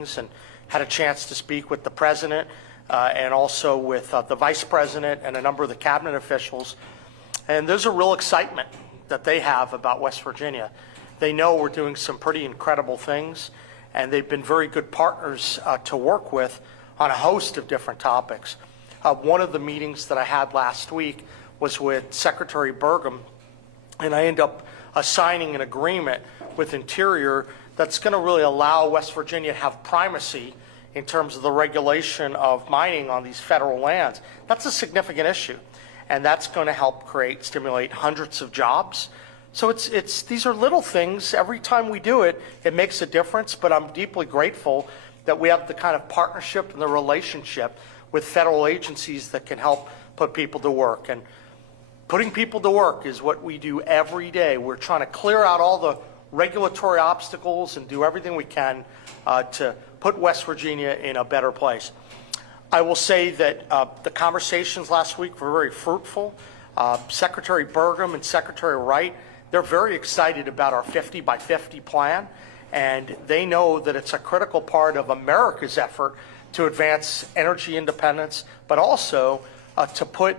and had a chance to speak with the president and also with the vice president and a number of the cabinet officials. And there's a real excitement that they have about West Virginia. They know we're doing some pretty incredible things, and they've been very good partners to work with on a host of different topics. One of the meetings that I had last week was with Secretary Burgum, and I ended up signing an agreement with Interior that's going to really allow West Virginia to have primacy in terms of the regulation of mining on these federal lands. That's a significant issue, and that's going to help stimulate hundreds of jobs. So these are little things. Every time we do it, it makes a difference, but I'm deeply grateful that we have the kind of partnership and the relationship with federal agencies that can help put people to work. And putting people to work is what we do every day. We're trying to clear out all the regulatory obstacles and do everything we can to put West Virginia in a better place. I will say that the conversations last week were very fruitful. Secretary Burgum and Secretary Wright, they're very excited about our 50 by 50 plan, and they know that it's a critical part of America's effort to advance energy independence, but also to put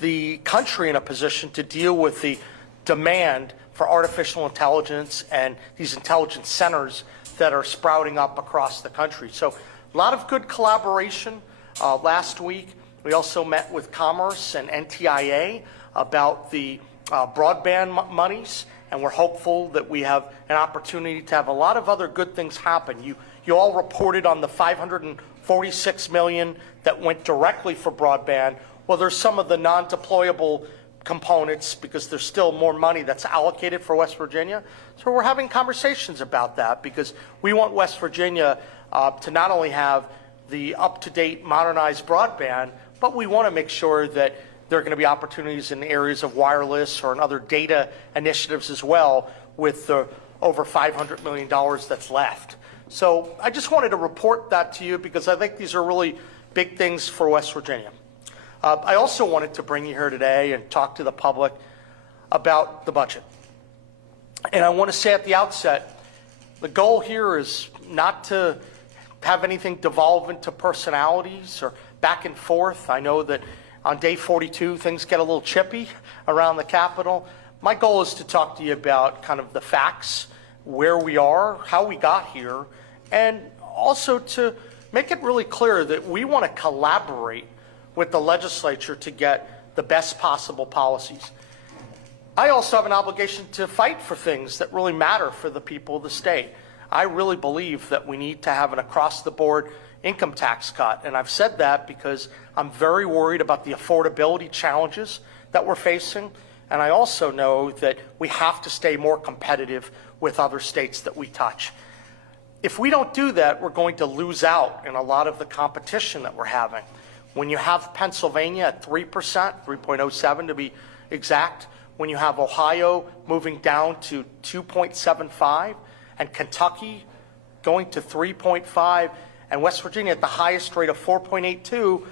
the country in a position to deal with the demand for artificial intelligence and these intelligence centers that are sprouting up across the country. So a lot of good collaboration. Last week, we also met with Commerce and NTIA about the broadband monies, and we're hopeful that we have an opportunity to have a lot of other good things happen. You all reported on the $546 million that went directly for broadband. Well, there's some of the non-deployable components because there's still more money that's allocated for West Virginia. So we're having conversations about that because we want West Virginia to not only have the up-to-date modernized broadband, but we want to make sure that there are going to be opportunities in areas of wireless or in other data initiatives as well with the over $500 million that's left. So I just wanted to report that to you because I think these are really big things for West Virginia. I also wanted to bring you here today and talk to the public about the budget. And I want to say at the outset, the goal here is not to have anything devolve into personalities or back and forth. I know that on day 42, things get a little chippy around the Capitol. My goal is to talk to you about kind of the facts, where we are, how we got here, and also to make it really clear that we want to collaborate with the legislature to get the best possible policies. I also have an obligation to fight for things that really matter for the people of the state. I really believe that we need to have an across-the-board income tax cut, and I've said that because I'm very worried about the affordability challenges that we're facing, and I also know that we have to stay more competitive with other states that we touch. If we don't do that, we're going to lose out in a lot of the competition that we're having. When you have Pennsylvania at 3%, 3.07 to be exact, when you have Ohio moving down to 2.75, and Kentucky going to 3.5, and West Virginia at the highest rate of 4.82,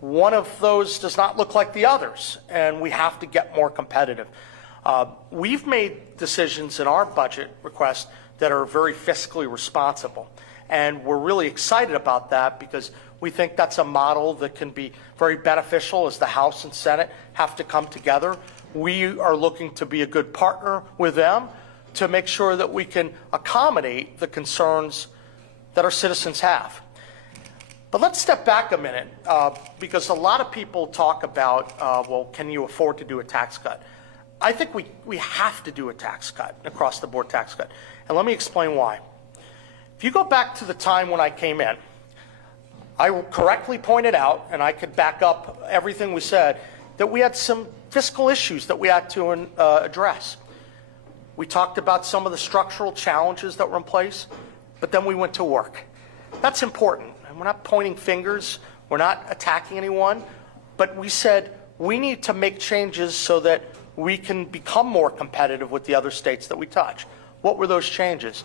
one of those does not look like the others, and we have to get more competitive. We've made decisions in our budget request that are very fiscally responsible, and we're really excited about that because we think that's a model that can be very beneficial as the House and Senate have to come together. We are looking to be a good partner with them to make sure that we can accommodate the concerns that our citizens have. But let's step back a minute because a lot of people talk about, well, can you afford to do a tax cut? I think we have to do a tax cut, across the board tax cut. And let me explain why. If you go back to the time when I came in, I correctly pointed out, and I could back up everything we said, that we had some fiscal issues that we had to address. We talked about some of the structural challenges that were in place, but then we went to work. That's important. And we're not pointing fingers. We're not attacking anyone. But we said we need to make changes so that we can become more competitive with the other states that we touch. What were those changes?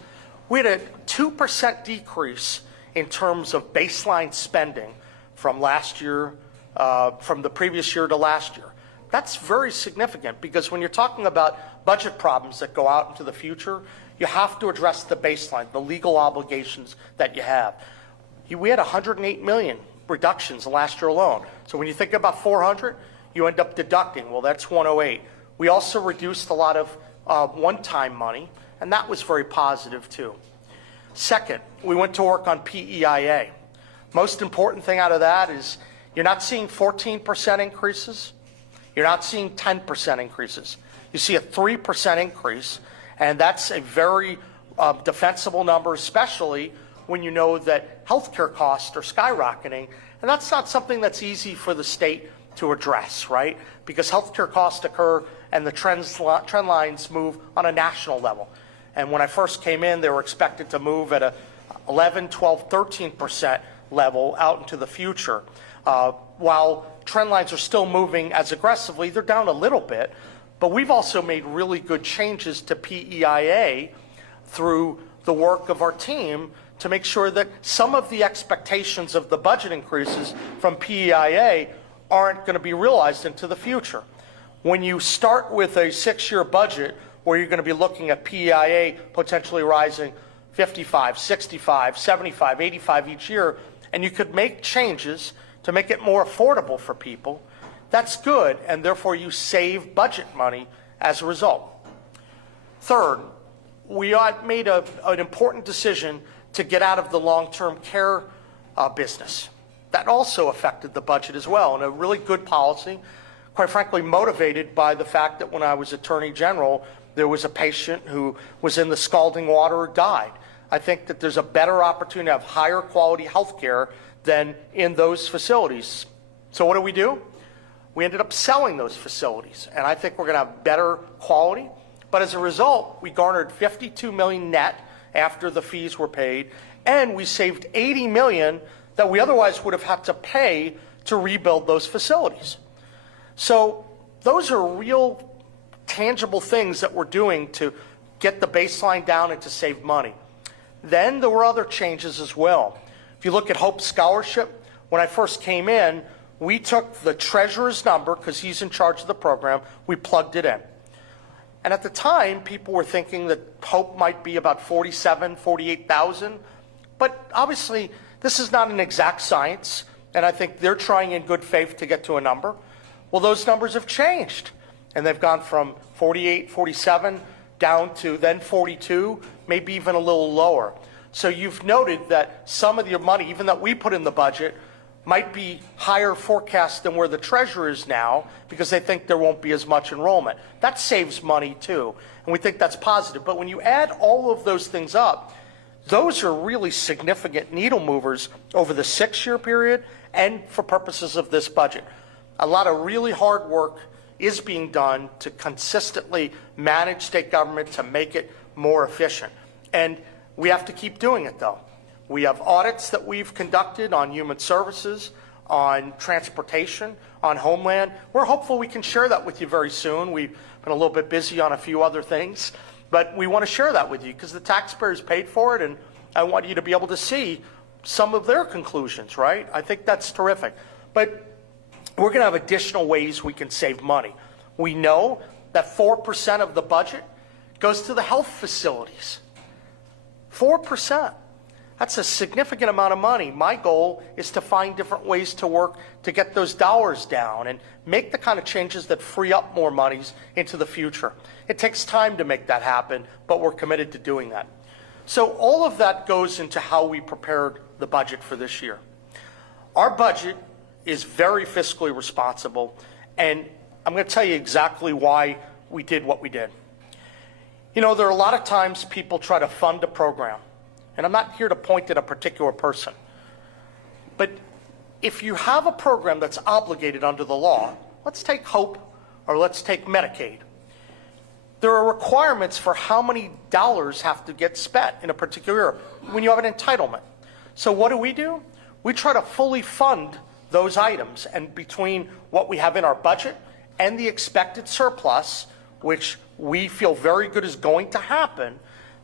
We had a 2% decrease in terms of baseline spending from last year, from the previous year to last year. That's very significant because when you're talking about budget problems that go out into the future, you have to address the baseline, the legal obligations that you have. We had 108 million reductions last year alone. So when you think about 400, you end up deducting, well, that's 108. We also reduced a lot of one-time money, and that was very positive too. Second, we went to work on PEIA. Most important thing out of that is you're not seeing 14% increases. You're not seeing 10% increases. You see a 3% increase, and that's a very defensible number, especially when you know that healthcare costs are skyrocketing, and that's not something that's easy for the state to address, right? Because healthcare costs occur and the trend lines move on a national level. And when I first came in, they were expected to move at a 11, 12, 13% level out into the future. While trend lines are still moving as aggressively, they're down a little bit, but we've also made really good changes to PEIA through the work of our team to make sure that some of the expectations of the budget increases from PEIA aren't going to be realized into the future. When you start with a 6-year budget where you're going to be looking at PEIA potentially rising 55, 65, 75, 85 each year, and you could make changes to make it more affordable for people, that's good, and therefore you save budget money as a result. Third, we made an important decision to get out of the long-term care business. That also affected the budget as well, and a really good policy, quite frankly motivated by the fact that when I was Attorney General, there was a patient who was in the scalding water who died. I think that there's a better opportunity to have higher quality health care than in those facilities. So what do? We ended up selling those facilities, and I think we're going to have better quality. But as a result, we garnered $52 million net after the fees were paid, and we saved $80 million that we otherwise would have had to pay to rebuild those facilities. So those are real tangible things that we're doing to get the baseline down and to save money. Then there were other changes as well. If you look at Hope Scholarship, when I first came in, we took the treasurer's number, because he's in charge of the program, we plugged it in. And at the time, people were thinking that Hope might be about 47, 48,000. But obviously, this is not an exact science, and I think they're trying in good faith to get to a number. Well, those numbers have changed, and they've gone from 48, 47 down to then 42, maybe even a little lower. So you've noted that some of your money, even that we put in the budget, might be higher forecast than where the treasurer is now because they think there won't be as much enrollment. That saves money too, and we think that's positive. But when you add all of those things up, those are really significant needle movers over the 6-year period and for purposes of this budget. A lot of really hard work is being done to consistently manage state government to make it more efficient. And we have to keep doing it though. We have audits that we've conducted on human services, on transportation, on Homeland. We're hopeful we can share that with you very soon. We've been a little bit busy on a few other things, but we want to share that with you because the taxpayers paid for it, and I want you to be able to see some of their conclusions, right? I think that's terrific. But we're going to have additional ways we can save money. We know that 4% of the budget goes to the health facilities. 4%. That's a significant amount of money. My goal is to find different ways to work to get those dollars down and make the kind of changes that free up more monies into the future. It takes time to make that happen, but we're committed to doing that. So all of that goes into how we prepared the budget for this year. Our budget is very fiscally responsible, and I'm going to tell you exactly why we did what we did. You know, there are a lot of times people try to fund a program, and I'm not here to point at a particular person, but if you have a program that's obligated under the law, let's take Hope or let's take Medicaid. There are requirements for how many dollars have to get spent in a particular year when you have an entitlement. So what do? We try to fully fund those items, and between what we have in our budget and the expected surplus, which we feel very good is going to happen,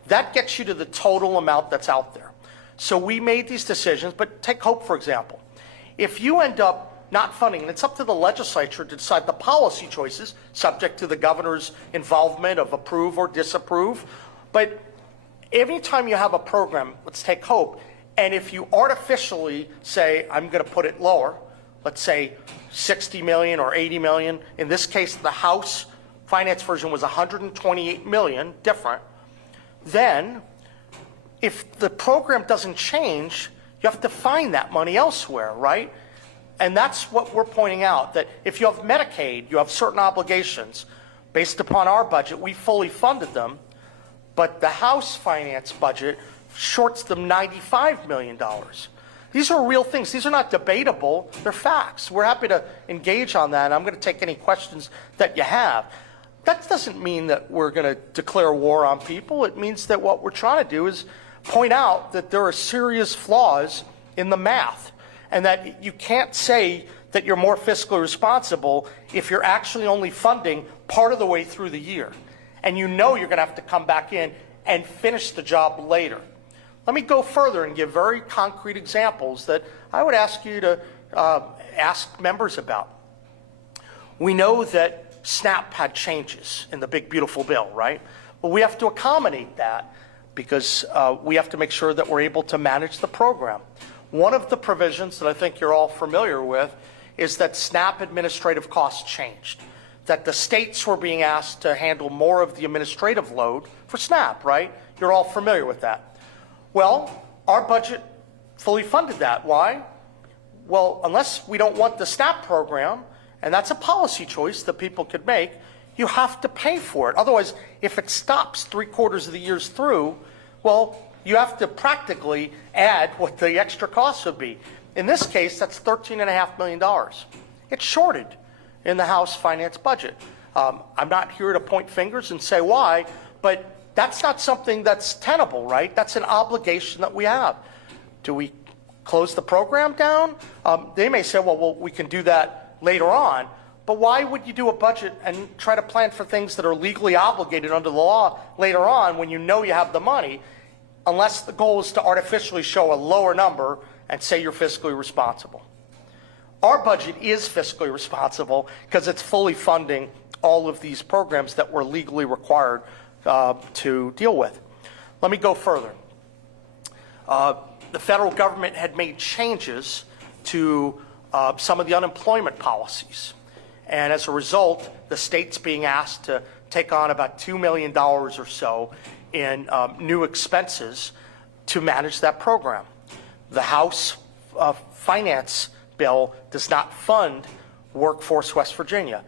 that gets you to the total amount that's out there. So we made these decisions, but take Hope, for example. If you end up not funding, and it's up to the legislature to decide the policy choices, subject to the governor's involvement of approve or disapprove, but Anytime you have a program, let's take HOPE, and if you artificially say, I'm going to put it lower, let's say 60 million or 80 million. In this case, the House finance version was 128 million, different. Then, if the program doesn't change, you have to find that money elsewhere, right? And that's what we're pointing out, that if you have Medicaid, you have certain obligations. Based upon our budget, we fully funded them, but the House finance budget shorts them $95 million. These are real things. These are not debatable. They're facts. We're happy to engage on that, and I'm going to take any questions that you have. That doesn't mean that we're going to declare war on people. It means that what we're trying to do is point out that there are serious flaws in the math, and that you can't say that you're more fiscally responsible if you're actually only funding part of the way through the year. And you know you're going to have to come back in and finish the job later. Let me go further and give very concrete examples that I would ask you to ask members about. We know that SNAP had changes in the big, beautiful bill, right? Well, we have to accommodate that because we have to make sure that we're able to manage the program. One of the provisions that I think you're all familiar with is that SNAP administrative costs changed, that the states were being asked to handle more of the administrative load for SNAP, right? You're all familiar with that. Well, our budget fully funded that. Why? Well, unless we don't want the SNAP program, and that's a policy choice that people could make, you have to pay for it. Otherwise, if it stops 3/4 of the years through, well, you have to practically add what the extra costs would be. In this case, that's $13.5 million. It's shorted in the House finance budget. I'm not here to point fingers and say why, but that's not something that's tenable, right? That's an obligation that we have. Do we close the program down? They may say, well, we can do that later on, but why would you do a budget and try to plan for things that are legally obligated under the law later on when you know you have the money, unless the goal is to artificially show a lower number and say you're fiscally responsible? Our budget is fiscally responsible because it's fully funding all of these programs that we're legally required to deal with. Let me go further. The federal government had made changes to some of the unemployment policies. And as a result, the state's being asked to take on about $2 million or so in new expenses to manage that program. The House finance bill does not fund Workforce West Virginia.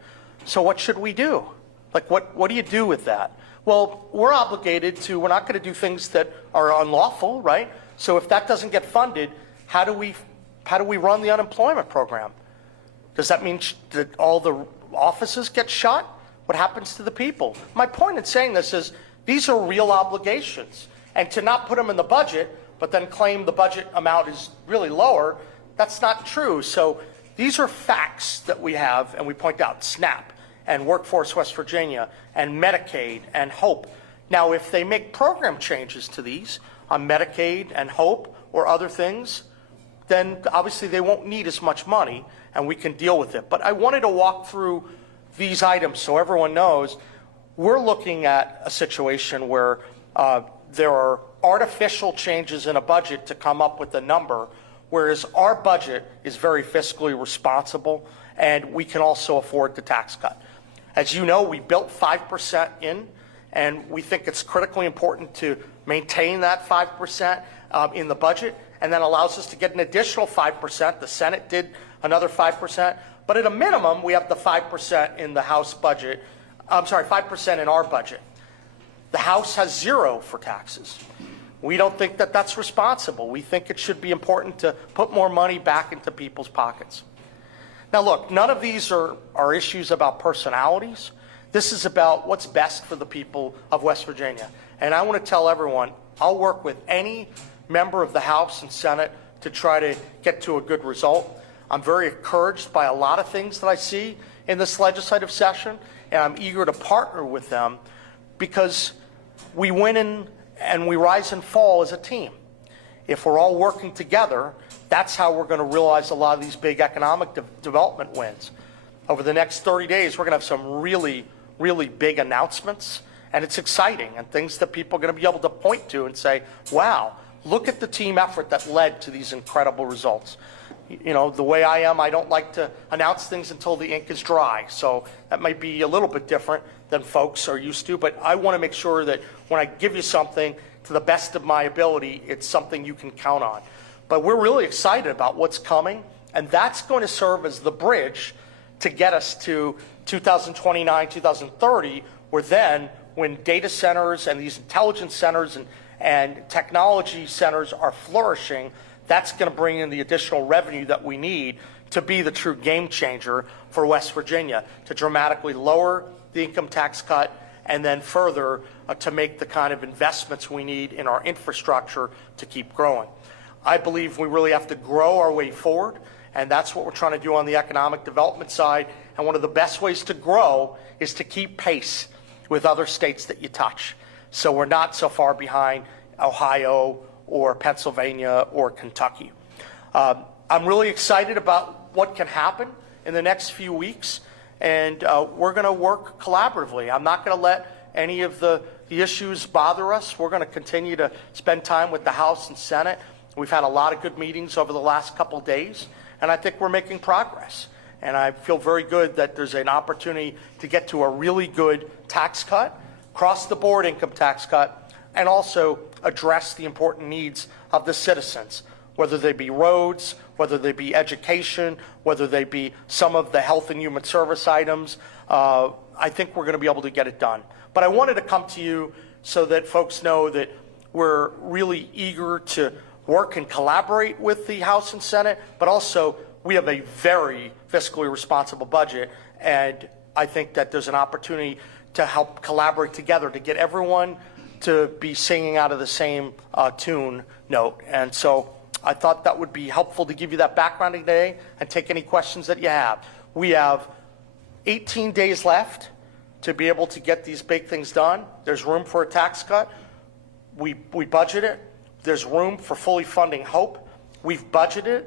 So what should we do? Like, what do you do with that? Well, we're obligated to, we're not going to do things that are unlawful, right? So if that doesn't get funded, how do we run the unemployment program? Does that mean that all the offices get shut? What happens to the people? My point in saying this is these are real obligations. And to not put them in the budget, but then claim the budget amount is really lower, that's not true. So these are facts that we have, and we point out SNAP and Workforce West Virginia and Medicaid and HOPE. Now, if they make program changes to these on Medicaid and HOPE or other things, then obviously they won't need as much money and we can deal with it. But I wanted to walk through these items so everyone knows we're looking at a situation where there are artificial changes in a budget to come up with a number, whereas our budget is very fiscally responsible and we can also afford the tax cut. As you know, we built 5% in, and we think it's critically important to maintain that 5% in the budget, and that allows us to get an additional 5%. The Senate did another 5%, but at a minimum, we have the 5% in the House budget. 5% in our budget. The House has 0 for taxes. We don't think that that's responsible. We think it should be important to put more money back into people's pockets. Now look, none of these are issues about personalities. This is about what's best for the people of West Virginia. And I want to tell everyone, I'll work with any member of the House and Senate to try to get to a good result. I'm very encouraged by a lot of things that I see in this legislative session, and I'm eager to partner with them because we win and we rise and fall as a team. If we're all working together, that's how we're going to realize a lot of these big economic development wins. Over the next 30 days, we're going to have some really, really big announcements, and it's exciting, and things that people are going to be able to point to and say, wow, look at the team effort that led to these incredible results. You know, the way I am, I don't like to announce things until the ink is dry. So that might be a little bit different than folks are used to, but I want to make sure that when I give you something to the best of my ability, it's something you can count on. But we're really excited about what's coming, and that's going to serve as the bridge to get us to 2029, 2030, where then when data centers and these intelligence centers and technology centers are flourishing, that's going to bring in the additional revenue that we need to be the true game changer for West Virginia, to dramatically lower the income tax cut and then further to make the kind of investments we need in our infrastructure to keep growing. I believe we really have to grow our way forward, and that's what we're trying to do on the economic development side. And one of the best ways to grow is to keep pace with other states that you touch, so we're not so far behind Ohio or Pennsylvania or Kentucky. I'm really excited about what can happen in the next few weeks, and we're going to work collaboratively. I'm not going to let any of the issues bother us. We're going to continue to spend time with the House and Senate. We've had a lot of good meetings over the last couple of days, and I think we're making progress. And I feel very good that there's an opportunity to get to a really good tax cut, across-the-board income tax cut, and also address the important needs of the citizens, whether they be roads, whether they be education, whether they be some of the health and human service items. I think we're going to be able to get it done. But I wanted to come to you so that folks know that we're really eager to work and collaborate with the House and Senate, but also we have a very fiscally responsible budget, and I think that there's an opportunity to help collaborate together to get everyone to be singing out of the same tune note. And so I thought that would be helpful to give you that background today and take any questions that you have. We have 18 days left to be able to get these big things done. There's room for a tax cut. We budget it. There's room for fully funding HOPE. We've budgeted,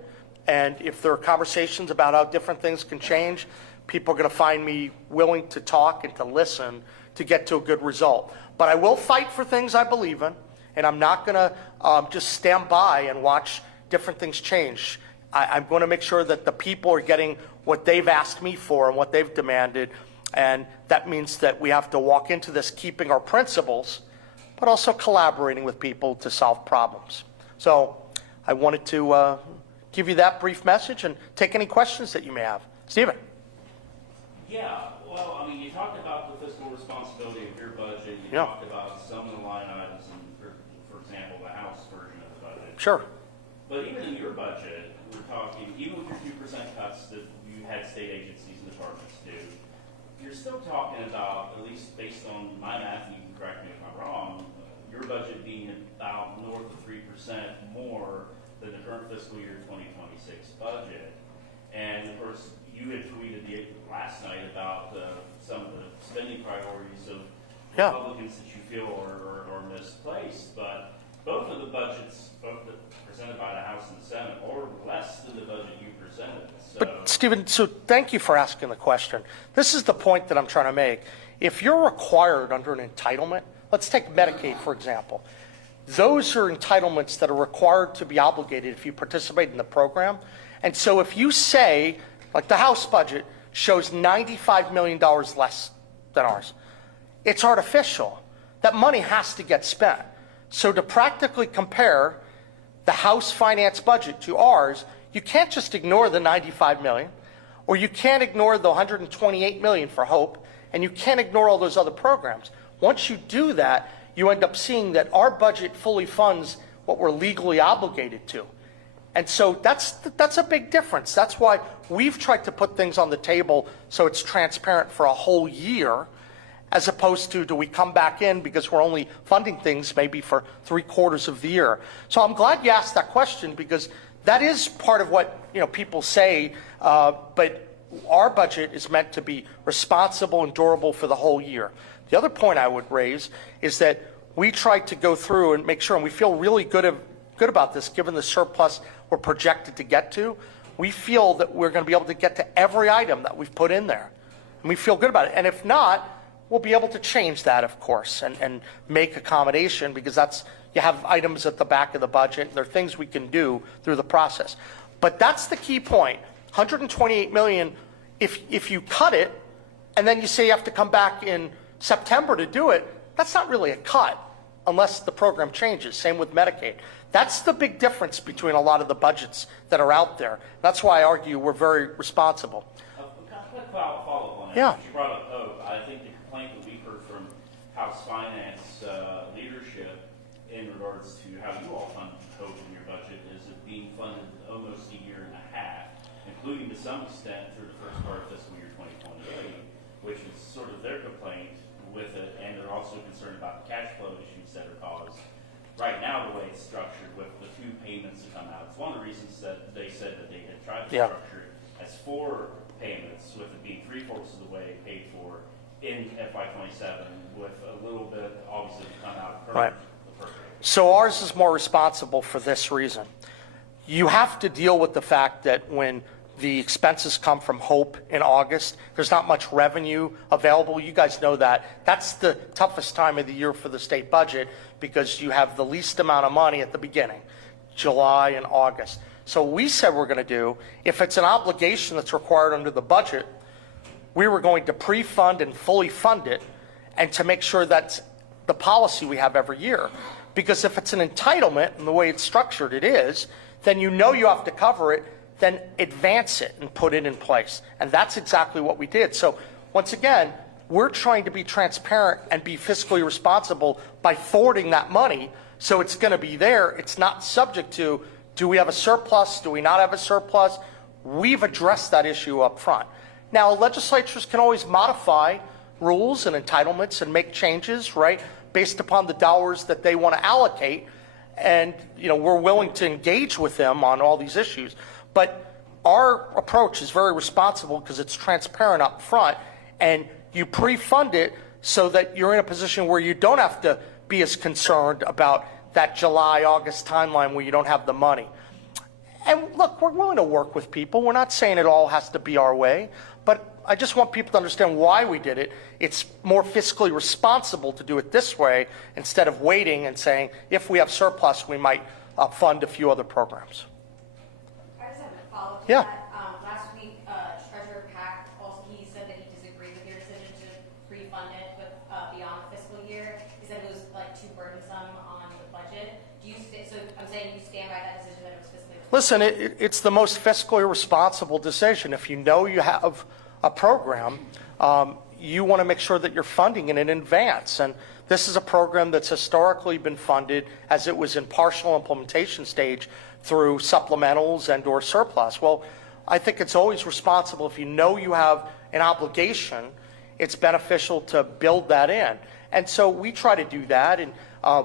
and if there are conversations about how different things can change, people are going to find me willing to talk and to listen to get to a good result. But I will fight for things I believe in, and I'm not going to just stand by and watch different things change. I'm going to make sure that the people are getting what they've asked me for and what they've demanded, and that means that we have to walk into this keeping our principles, but also collaborating with people to solve problems. So I wanted to give you that brief message and take any questions that you may have. Stephen. Yeah, well, I mean, you talked about the fiscal responsibility of your budget. You talked about some of the line items, for example, the House version of the budget. Sure. But even in your budget, we're talking, even with your 2% cuts that you had state agencies and departments do, you're still talking about, at least based on my math, and you can correct me if I'm wrong, your budget being about north of 3% more than the current fiscal year 2026 budget. And of course, you had tweeted last night about some of the spending priorities of Republicans that you feel are misplaced. But both of the budgets, presented by the House and the Senate, are less than the budget you presented. So. But Stephen, so thank you for asking the question. This is the point that I'm trying to make. If you're required under an entitlement, let's take Medicaid, for example. Those are entitlements that are required to be obligated if you participate in the program. And so if you say, like the House budget shows $95 million less than ours, it's artificial. That money has to get spent. So to practically compare the House finance budget to ours, you can't just ignore the $95 million, or you can't ignore the $128 million for HOPE, and you can't ignore all those other programs. Once you do that, you end up seeing that our budget fully funds what we're legally obligated to. And so that's a big difference. That's why we've tried to put things on the table so it's transparent for a whole year, as opposed to do we come back in because we're only funding things maybe for 3/4 of the year. So I'm glad you asked that question, because that is part of what people say, but our budget is meant to be responsible and durable for the whole year. The other point I would raise is that we tried to go through and make sure, and we feel really good about this given the surplus we're projected to get to. We feel that we're going to be able to get to every item that we've put in there, and we feel good about it. And if not, we'll be able to change that, of course, and make accommodation, because you have items at the back of the budget. There are things we can do through the process. But that's the key point. 128 million, if you cut it, and then you say you have to come back in September to do it, that's not really a cut unless the program changes. Same with Medicaid. That's the big difference between a lot of the budgets that are out there. That's why I argue we're very responsible. Quick follow-up on that. Yeah. You brought up hope. I think the complaint that we've heard from House Finance leadership in regards to how you all fund hope in your budget is it being funded almost a year and a half, including to some extent through the first part of fiscal year 2028, which is sort of their complaint with it, and they're also concerned about the cash flow issues that are caused right now the way it's structured with the 2 payments that come out. It's one of the reasons that they said that they had tried to structure it as 4 payments, with it being 3/4 of the way paid for in FY27, with a little bit obviously to come out of Right. the first. So ours is more responsible for this reason. You have to deal with the fact that when the expenses come from HOPE in August, there's not much revenue available. You guys know that. That's the toughest time of the year for the state budget, because you have the least amount of money at the beginning, July and August. So we said we're going to do, if it's an obligation that's required under the budget, we were going to pre-fund and fully fund it, and to make sure that's the policy we have every year. Because if it's an entitlement, and the way it's structured it is, then you know you have to cover it, then advance it and put it in place. And that's exactly what we did. So once again, we're trying to be transparent and be fiscally responsible by forwarding that money, so it's going to be there. It's not subject to, do we have a surplus? Do we not have a surplus? We've addressed that issue up front. Now, legislatures can always modify rules and entitlements and make changes, right, based upon the dollars that they want to allocate. And, we're willing to engage with them on all these issues. But our approach is very responsible because it's transparent up front, and you pre-fund it so that you're in a position where you don't have to be as concerned about that July, August timeline where you don't have the money. And look, we're willing to work with people. We're not saying it all has to be our way, but I just want people to understand why we did it. It's more fiscally responsible to do it this way instead of waiting and saying, if we have surplus, we might fund a few other programs. I just have a follow-up to Yeah. that. Last week, Treasurer Pack, also, he said that he disagreed with your decision to pre-fund it with, beyond the fiscal year. He said it was too burdensome on the budget. So I'm saying you stand by that decision that it was fiscally responsible? Listen, it's the most fiscally responsible decision. If you know you have a program, you want to make sure that you're funding it in advance. And this is a program that's historically been funded as it was in partial implementation stage through supplementals and or surplus. Well, I think it's always responsible, if you know you have an obligation, it's beneficial to build that in. And so we try to do that, and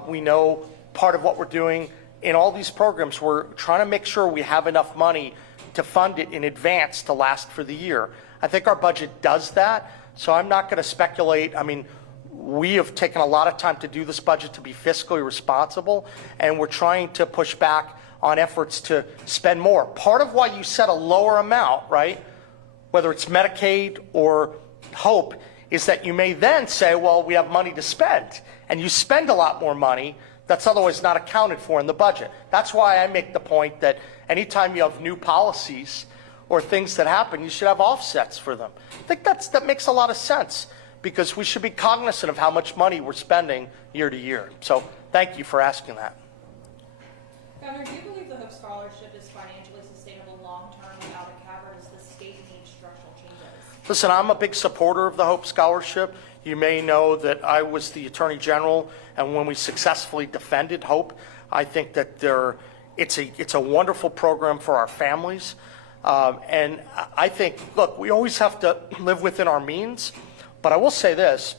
we know part of what we're doing in all these programs, we're trying to make sure we have enough money to fund it in advance to last for the year. I think our budget does that, so I'm not going to speculate. I mean, we have taken a lot of time to do this budget to be fiscally responsible, and we're trying to push back on efforts to spend more. Part of why you set a lower amount, right, whether it's Medicaid or HOPE, is that you may then say, well, we have money to spend, and you spend a lot more money that's otherwise not accounted for in the budget. That's why I make the point that anytime you have new policies or things that happen, you should have offsets for them. I think that makes a lot of sense, because we should be cognizant of how much money we're spending year to year. So thank you for asking that. Governor, do you believe the Hope Scholarship is financially sustainable long-term without a cap, or does the state need structural changes? Listen, I'm a big supporter of the Hope Scholarship. You may know that I was the Attorney General, and when we successfully defended HOPE, I think that it's a wonderful program for our families. And I think, look, we always have to live within our means, but I will say this,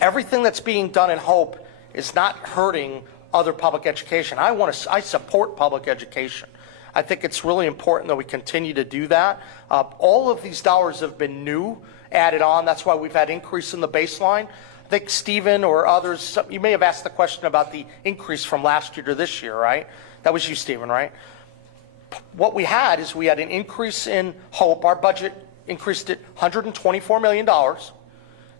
everything that's being done in HOPE is not hurting other public education. I support public education. I think it's really important that we continue to do that. All of these dollars have been new, added on. That's why we've had increase in the baseline. I think Stephen or others, you may have asked the question about the increase from last year to this year, right? That was you, Stephen, right? What we had is we had an increase in HOPE. Our budget increased it $124 million.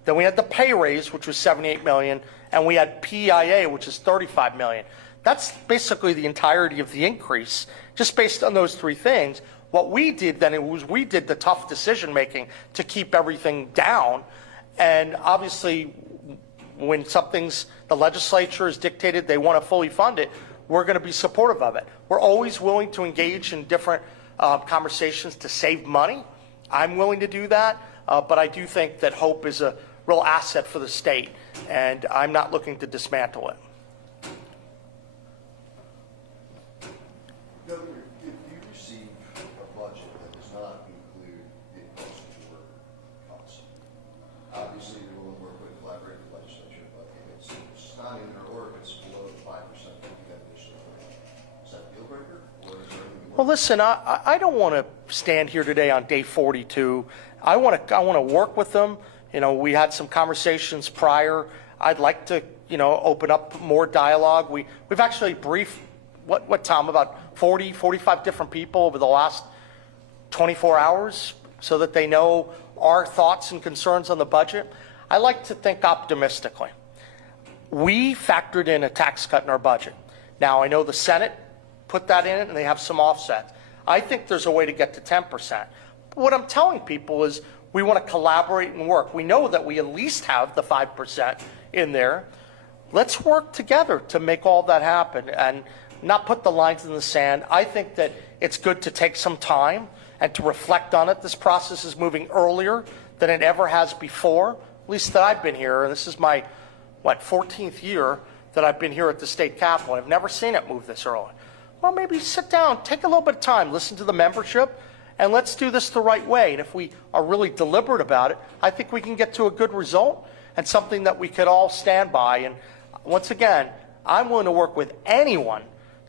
Then we had the pay raise, which was $78 million, and we had PEIA, which is $35 million. That's basically the entirety of the increase, just based on those three things. What we did then was we did the tough decision-making to keep everything down, and obviously when something's, the legislature has dictated they want to fully fund it, we're going to be supportive of it. We're always willing to engage in different conversations to save money. I'm willing to do that, but I do think that HOPE is a real asset for the state, and I'm not looking to dismantle it. Governor, if you receive a budget that does not include the postage worker costs, obviously you're willing to work with, collaborate with the legislature, but if it's not in there or if it's below the 5% that you have initially put in, is that a deal breaker, or is there anything? Well, listen, I don't want to stand here today on day 42. I want to work with them. You know, we had some conversations prior. I'd like to, you know, open up more dialogue. We've actually briefed, what Tom, about 40, 45 different people over the last 24 hours so that they know our thoughts and concerns on the budget. I like to think optimistically. We factored in a tax cut in our budget. Now, I know the Senate put that in and they have some offsets. I think there's a way to get to 10%. But what I'm telling people is we want to collaborate and work. We know that we at least have the 5% in there. Let's work together to make all that happen and not put the lines in the sand. I think that it's good to take some time and to reflect on it. This process is moving earlier than it ever has before, at least that I've been here. And this is my, 14th year that I've been here at the state capitol. I've never seen it move this early. Well, maybe sit down, take a little bit of time, listen to the membership, and let's do this the right way. And if we are really deliberate about it, I think we can get to a good result and something that we could all stand by. And once again, I'm willing to work with anyone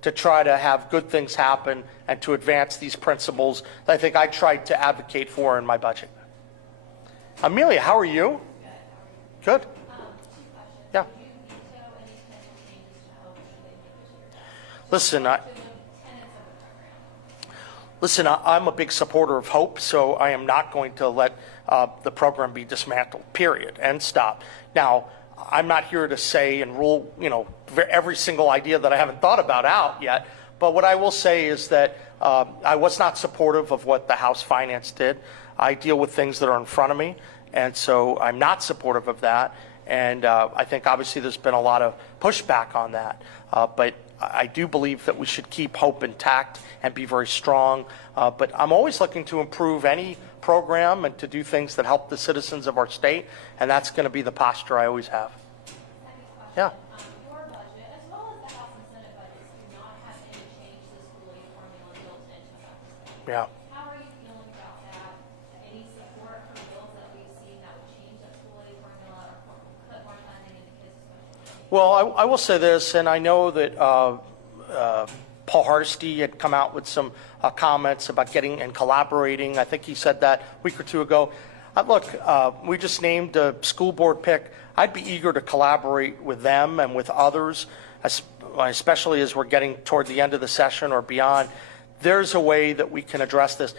to try to have good things happen and to advance these principles that I think I tried to advocate for in my budget. Amelia, how are you? Good. 2 questions. Yeah. Would you veto any potential changes to HOPE should they make it to your desk? Listen, To the tenets of the program. Listen, I'm a big supporter of HOPE, so I am not going to let the program be dismantled, period, and stop. Now, I'm not here to say and rule, every single idea that I haven't thought about out yet, but what I will say is that I was not supportive of what the House Finance did. I deal with things that are in front of me, and so I'm not supportive of that, and I think obviously there's been a lot of pushback on that, but I do believe that we should keep HOPE intact and be very strong, but I'm always looking to improve any program and to do things that help the citizens of our state, and that's going to be the posture I always have. Second question. Yeah. Your budget, as well as the House and Senate budgets, do not have any change to the school aid formula built into them. Yeah. How are you feeling about that? Any support for bills that we've seen that would change that school aid formula or put more funding into kids' special education? Well, I will say this, and I know that Paul Hardesty had come out with some comments about getting and collaborating. I think he said that a week or two ago. Look, we just named a school board pick. I'd be eager to collaborate with them and with others, especially as we're getting toward the end of the session or beyond. There's a way that we can address this.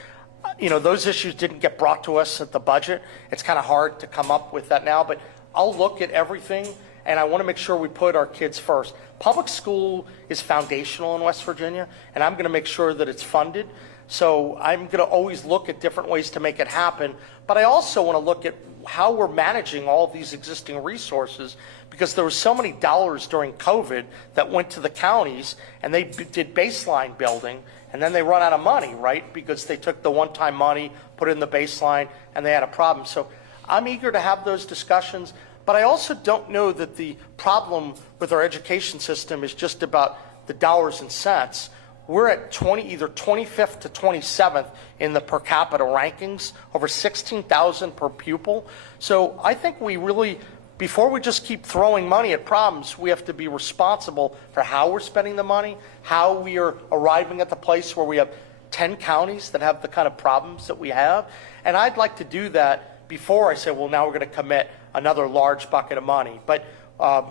Those issues didn't get brought to us at the budget. It's kind of hard to come up with that now, but I'll look at everything, and I want to make sure we put our kids first. Public school is foundational in West Virginia, and I'm going to make sure that it's funded. So I'm going to always look at different ways to make it happen. But I also want to look at how we're managing all of these existing resources, because there were so many dollars during COVID that went to the counties, and they did baseline building, and then they run out of money, right? Because they took the one-time money, put it in the baseline, and they had a problem. So I'm eager to have those discussions. But I also don't know that the problem with our education system is just about the dollars and cents. We're at either 25th to 27th in the per capita rankings, over 16,000 per pupil. So I think we really, before we just keep throwing money at problems, we have to be responsible for how we're spending the money, how we are arriving at the place where we have 10 counties that have the kind of problems that we have. And I'd like to do that before I say, well, now we're going to commit another large bucket of money. But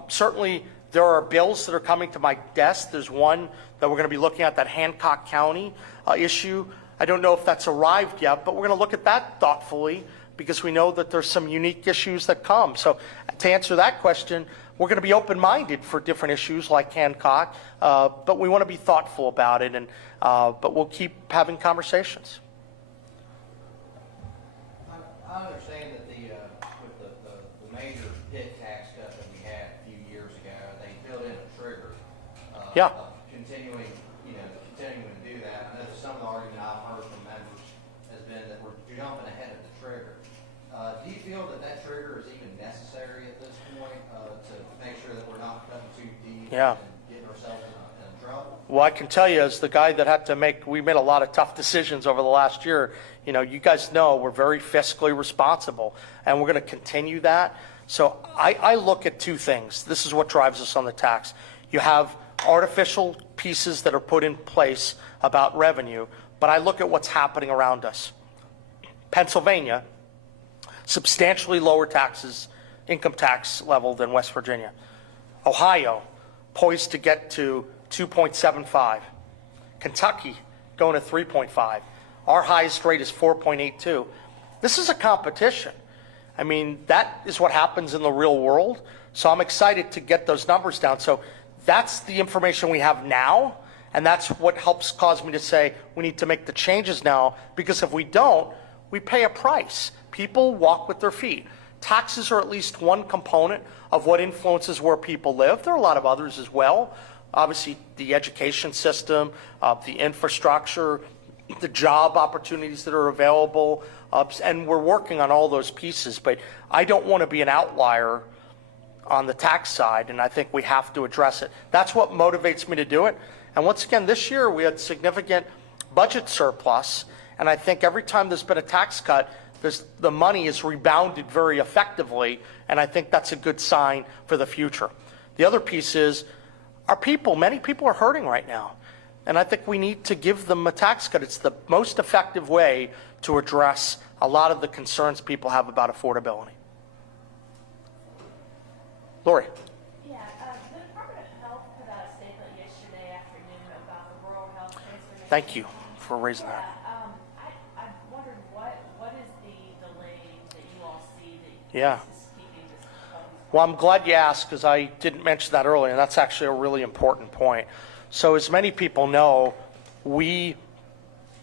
certainly there are bills that are coming to my desk. There's one that we're going to be looking at, that Hancock County issue. I don't know if that's arrived yet, but we're going to look at that thoughtfully. because we know that there's some unique issues that come. So to answer that question, we're going to be open-minded for different issues like Hancock, but we want to be thoughtful about it, and but we'll keep having conversations. I understand that with the major pit tax cut that we had a few years ago, they built in a trigger. Yeah. Of continuing to do that. I know that some of the argument I've heard from members has been that we're jumping ahead of the trigger. Do you feel that trigger is even necessary at this point to make sure that we're not cutting too deep Yeah. and getting ourselves in trouble? Well, I can tell you, as the guy that had to we made a lot of tough decisions over the last year. You guys know we're very fiscally responsible, and we're going to continue that. So I look at two things. This is what drives us on the tax. You have artificial pieces that are put in place about revenue, but I look at what's happening around us. Pennsylvania, substantially lower taxes, income tax level than West Virginia. Ohio, poised to get to 2.75. Kentucky, going to 3.5. Our highest rate is 4.82. This is a competition. I mean, that is what happens in the real world. So I'm excited to get those numbers down. So that's the information we have now, and that's what helps cause me to say we need to make the changes now, because if we don't, we pay a price. People walk with their feet. Taxes are at least one component of what influences where people live. There are a lot of others as well. Obviously, the education system, the infrastructure, the job opportunities that are available, and we're working on all those pieces. But I don't want to be an outlier on the tax side, and I think we have to address it. That's what motivates me to do it. And once again, this year we had significant budget surplus, and I think every time there's been a tax cut, the money is rebounded very effectively, and I think that's a good sign for the future. The other piece is many people are hurting right now, and I think we need to give them a tax cut. It's the most effective way to address a lot of the concerns people have about affordability. Lori. Yeah, the Department of Health put out a statement yesterday afternoon about the rural health transformation. Thank you for raising that. I wondered what is the delay that you all see that Yeah. is keeping this? Well, I'm glad you asked, because I didn't mention that earlier, and that's actually a really important point. So as many people know, we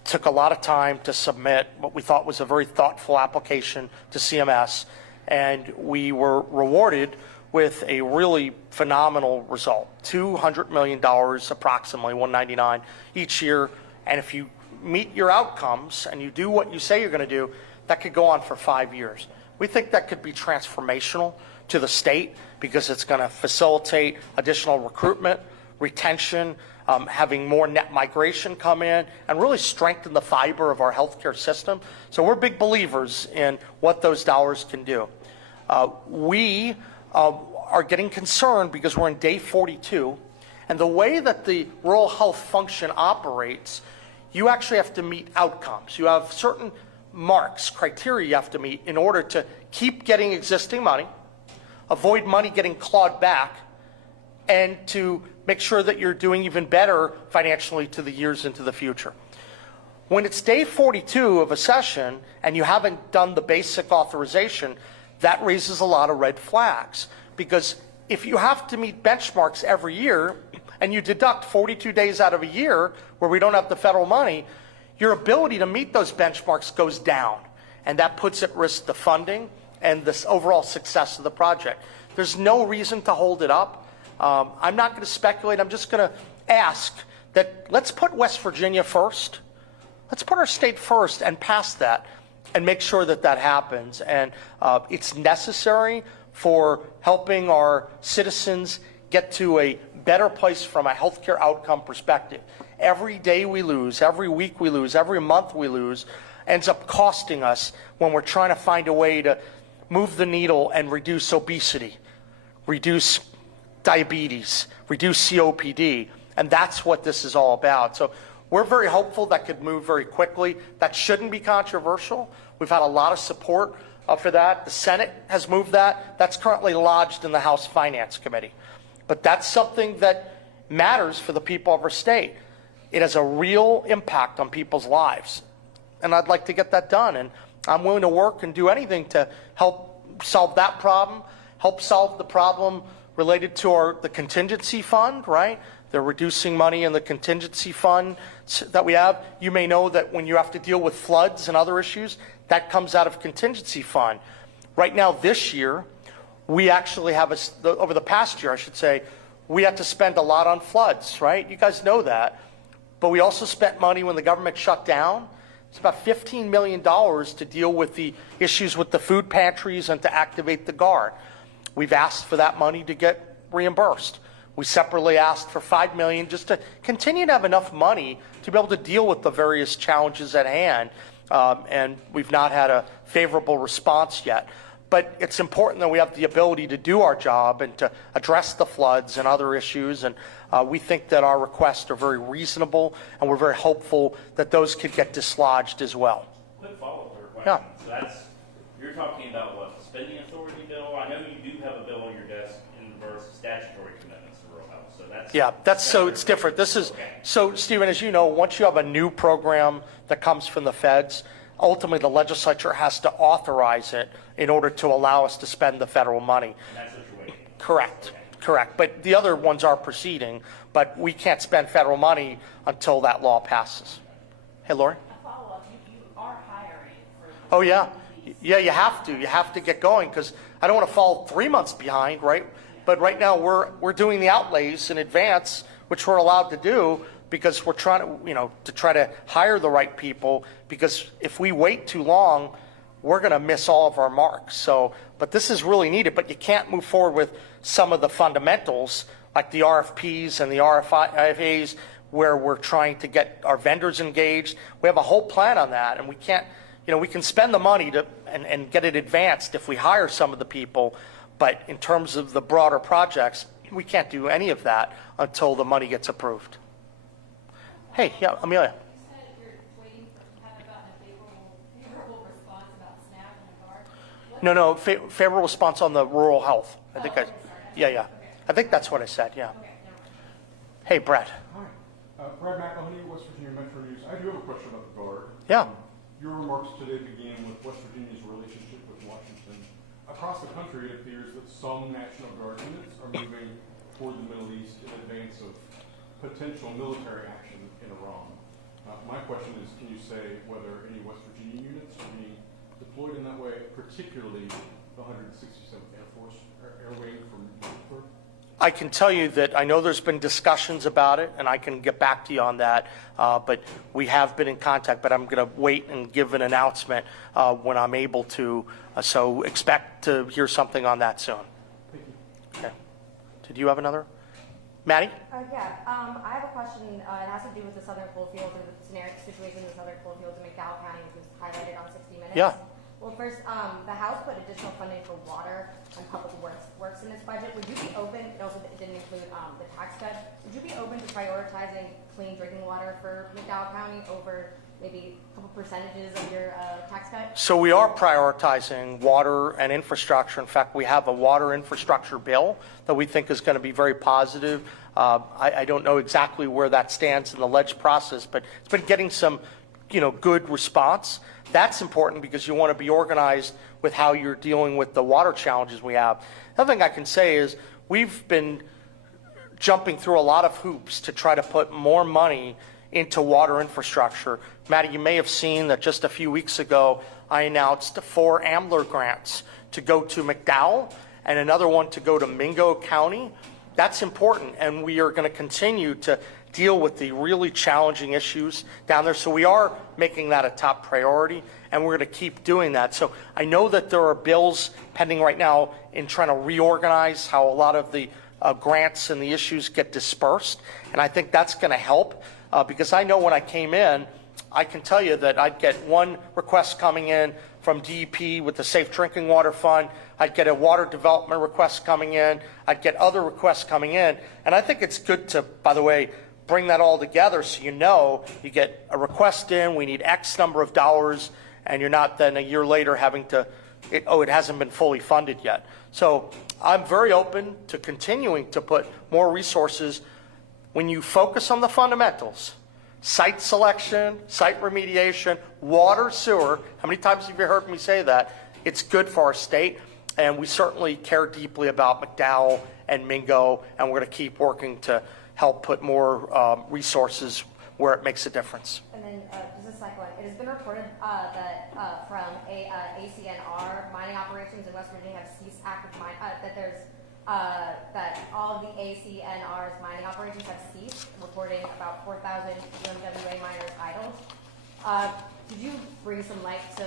took a lot of time to submit what we thought was a very thoughtful application to CMS, and we were rewarded with a really phenomenal result, $200 million, approximately $199 each year. And if you meet your outcomes and you do what you say you're going to do, that could go on for 5 years. We think that could be transformational to the state, because it's going to facilitate additional recruitment, retention, having more net migration come in, and really strengthen the fiber of our healthcare system. So we're big believers in what those dollars can do. We are getting concerned because we're in day 42, and the way that the rural health function operates, you actually have to meet outcomes. You have certain marks, criteria you have to meet in order to keep getting existing money, avoid money getting clawed back, and to make sure that you're doing even better financially to the years into the future. When it's day 42 of a session and you haven't done the basic authorization, that raises a lot of red flags, because if you have to meet benchmarks every year and you deduct 42 days out of a year where we don't have the federal money, your ability to meet those benchmarks goes down, and that puts at risk the funding and the overall success of the project. There's no reason to hold it up. I'm not going to speculate. I'm just going to ask that let's put West Virginia first. Let's put our state first and pass that and make sure that that happens. And it's necessary for helping our citizens get to a better place from a healthcare outcome perspective. Every day we lose, every week we lose, every month we lose ends up costing us when we're trying to find a way to move the needle and reduce obesity, reduce diabetes, reduce COPD, and that's what this is all about. So we're very hopeful that could move very quickly. That shouldn't be controversial. We've had a lot of support for that. The Senate has moved that. That's currently lodged in the House Finance Committee. But that's something that matters for the people of our state. It has a real impact on people's lives. And I'd like to get that done. And I'm willing to work and do anything to help solve that problem, help solve the problem related to the contingency fund, right? They're reducing money in the contingency fund that we have. You may know that when you have to deal with floods and other issues, that comes out of contingency fund. Right now, this year, we actually have, over the past year, I should say, we had to spend a lot on floods, right? You guys know that. But we also spent money when the government shut down. It's about $15 million to deal with the issues with the food pantries and to activate the Guard. We've asked for that money to get reimbursed. We separately asked for $5 million just to continue to have enough money to be able to deal with the various challenges at hand. And we've not had a favorable response yet. But it's important that we have the ability to do our job and to address the floods and other issues. And we think that our requests are very reasonable, and we're very hopeful that those could get dislodged as well. Quick follow-up to her question. Yeah. So that's, you're talking about what, the spending authority bill? I know you do have a bill on your desk in reverse of statutory commitments to rural health, so that's. Yeah, so it's different. This is, Okay. so Stephen, as you know, once you have a new program that comes from the feds, ultimately the legislature has to authorize it in order to allow us to spend the federal money. And that's what you're waiting for. Correct, Okay. correct. But the other ones are proceeding, but we can't spend federal money until that law passes. Hey, Lori? A follow-up, you are hiring for. Oh, yeah. Yeah, you have to. You have to get going because I don't want to fall 3 months behind, right? But right now we're doing the outlays in advance, which we're allowed to do because we're trying to, to try to hire the right people, because if we wait too long, we're going to miss all of our marks. So, but this is really needed, but you can't move forward with some of the fundamentals like the RFPs and the RFIs where we're trying to get our vendors engaged. We have a whole plan on that, and we can't, we can spend the money and get it advanced if we hire some of the people, but in terms of the broader projects, we can't do any of that until the money gets approved. Hey, yeah, Amelia. You said you're waiting for, haven't gotten a favorable response about SNAP and the Guard. No, favorable response on the rural health. I think okay, sorry. yeah. Okay. I think that's what I said, yeah. Okay, never mind. Hey, Brett. Hi, Brad McElhenney, West Virginia Metro News. I do have a question about the Guard. Yeah. Your remarks today began with West Virginia's relationship with Washington. Across the country, it appears that some National Guard units are moving toward the Middle East in advance of potential military action in Iran. My question is, can you say whether any West Virginia units are being deployed in that way, particularly the 167th Air Force Air Wing from Norfolk? I can tell you that I know there's been discussions about it, and I can get back to you on that, but we have been in contact, but I'm going to wait and give an announcement when I'm able to, so expect to hear something on that soon. Thank you. Okay. Did you have another? Maddie? I have a question. It has to do with the southern coal fields or the situation in the southern coal fields in McDowell County, which was highlighted on 60 Minutes. Yeah. Well, first, the House put additional funding for water and public works in its budget. Would you be open, it also didn't include the tax cut, would you be open to prioritizing clean drinking water for McDowell County over maybe a couple percentages of your tax cut? So we are prioritizing water and infrastructure. In fact, we have a water infrastructure bill that we think is going to be very positive. I don't know exactly where that stands in the ledge process, but it's been getting some, good response. That's important because you want to be organized with how you're dealing with the water challenges we have. The other thing I can say is we've been jumping through a lot of hoops to try to put more money into water infrastructure. Maddie, you may have seen that just a few weeks ago, I announced 4 AMLR grants to go to McDowell and another one to go to Mingo County. That's important, and we are going to continue to deal with the really challenging issues down there. So we are making that a top priority, and we're going to keep doing that. So I know that there are bills pending right now in trying to reorganize how a lot of the grants and the issues get dispersed, and I think that's going to help because I know when I came in, I can tell you that I'd get one request coming in from DEP with the Safe Drinking Water Fund. I'd get a water development request coming in. I'd get other requests coming in. And I think it's good to, by the way, bring that all together so you get a request in, we need X number of dollars, and you're not then a year later having to, it hasn't been fully funded yet. So I'm very open to continuing to put more resources. When you focus on the fundamentals, site selection, site remediation, water, sewer. How many times have you heard me say that? It's good for our state, and we certainly care deeply about McDowell and Mingo, and we're going to keep working to help put more resources where it makes a difference. And then just a second one. It has been reported that from ACNR mining operations in West Virginia have ceased active mine. That there's that all of the ACNR's mining operations have ceased, reporting about 4,000 UMWA miners idle. Could you bring some light to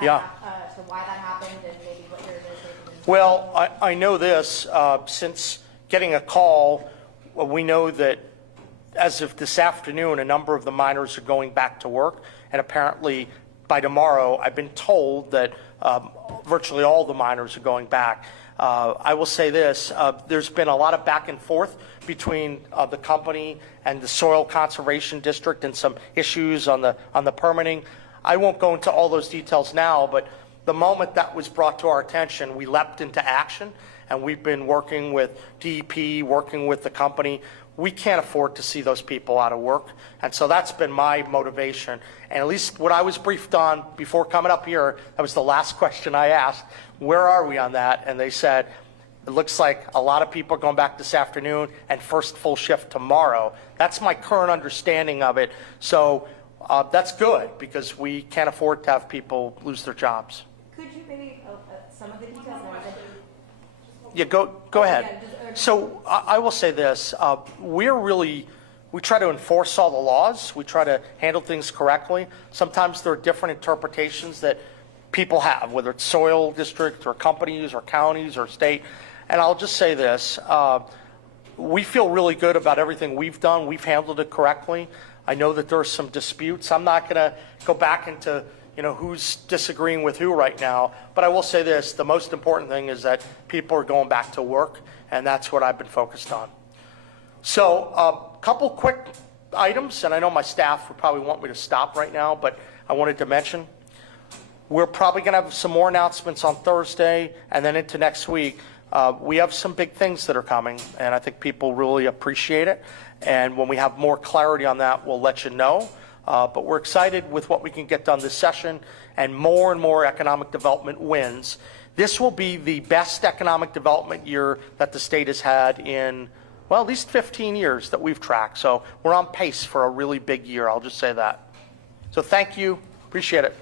that, to why that happened and maybe what your administration is doing? Well, I know this. Since getting a call, we know that as of this afternoon, a number of the miners are going back to work, and apparently by tomorrow, I've been told that virtually all the miners are going back. I will say this, there's been a lot of back and forth between the company and the Soil Conservation District and some issues on the permitting. I won't go into all those details now, but the moment that was brought to our attention, we leapt into action, and we've been working with DEP, working with the company. We can't afford to see those people out of work, and so that's been my motivation. And at least what I was briefed on before coming up here, that was the last question I asked, where are we on that? And they said, it looks like a lot of people are going back this afternoon and first full shift tomorrow. That's my current understanding of it. So that's good, because we can't afford to have people lose their jobs. Could you maybe some of the details? Yeah, go ahead. So I will say this, we try to enforce all the laws. We try to handle things correctly. Sometimes there are different interpretations that people have, whether it's soil district or companies or counties or state. And I'll just say this, we feel really good about everything we've done. We've handled it correctly. I know that there are some disputes. I'm not going to go back into who's disagreeing with who right now. But I will say this, the most important thing is that people are going back to work, and that's what I've been focused on. So a couple quick items, and I know my staff would probably want me to stop right now, but I wanted to mention. We're probably going to have some more announcements on Thursday and then into next week. We have some big things that are coming, and I think people really appreciate it. And when we have more clarity on that, we'll let you know. But we're excited with what we can get done this session, and more economic development wins. This will be the best economic development year that the state has had in, well, at least 15 years that we've tracked. So we're on pace for a really big year, I'll just say that. So thank you, appreciate it.